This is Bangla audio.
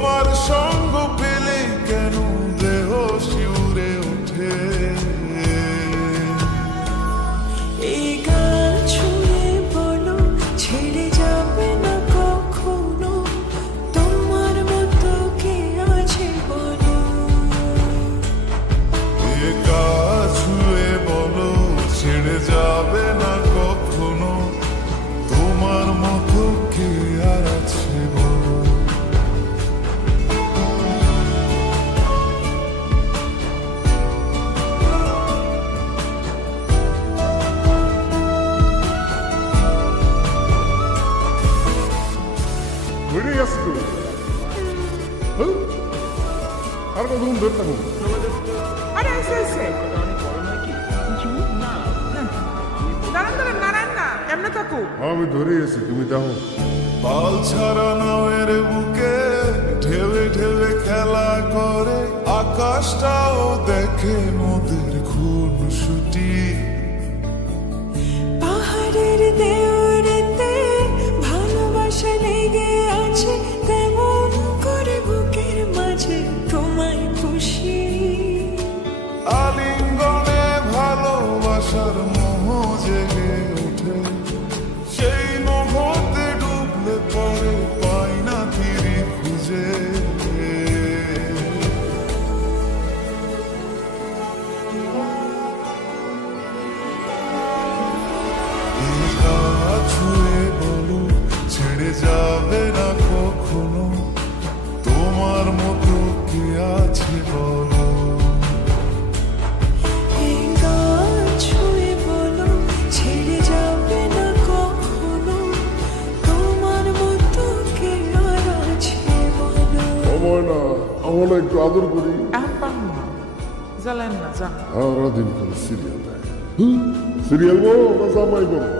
তোমার সঙ্গ পেলে কেন দেহ শিউরে ওঠে। এই গান ছুঁয়ে বলো ছেড়ে যাবে না কখনো, তোমার মতো কে আছে বলো। এই গান ছুঁয়ে বলো ছেড়ে যাবে না কখনো, তোমার মতো কে আর আছে বলো। ঘুরে আসছি তো আর কতক্ষণ ধরে থাকবো? আরে এসে এসে দাঁড়ান দাঁড়ান নারায়ণ না এমনি থাকো। আমি ধরে এসেছি, তুমি দেখো। পাল ছাড়া নাওয়ের বুকে ঢেউে ঢেউে খেলা করে, আকাশটাও দেখে নদীর খুনসুটি। পাহাড়ের দেওরেতে ভালোবাসা লেগে আছে, তেমন করে বুকের মাঝে তোমায় খুশি। আলিঙ্গনে ভালোবাসার মোহ জেগে ওঠে, সেই মোহতে ডুবলে পরে পাই না তীরে খুঁজে। ছুঁয়ে বলো ছেড়ে যাবে না কখনো, তোমার মতো কে আছে বলো। এই গান ছুঁয়ে বলো ছেড়ে যাবে না কখনো, তোমার মতো কে আর আছে বলো। সময় না, আমরা একটু আদর করি। এখন পারবো না, জ্বালেন না যান। সারাদিন খালি সিরিয়াল দেয়। সিরিয়াল বলো না জামাই বলো?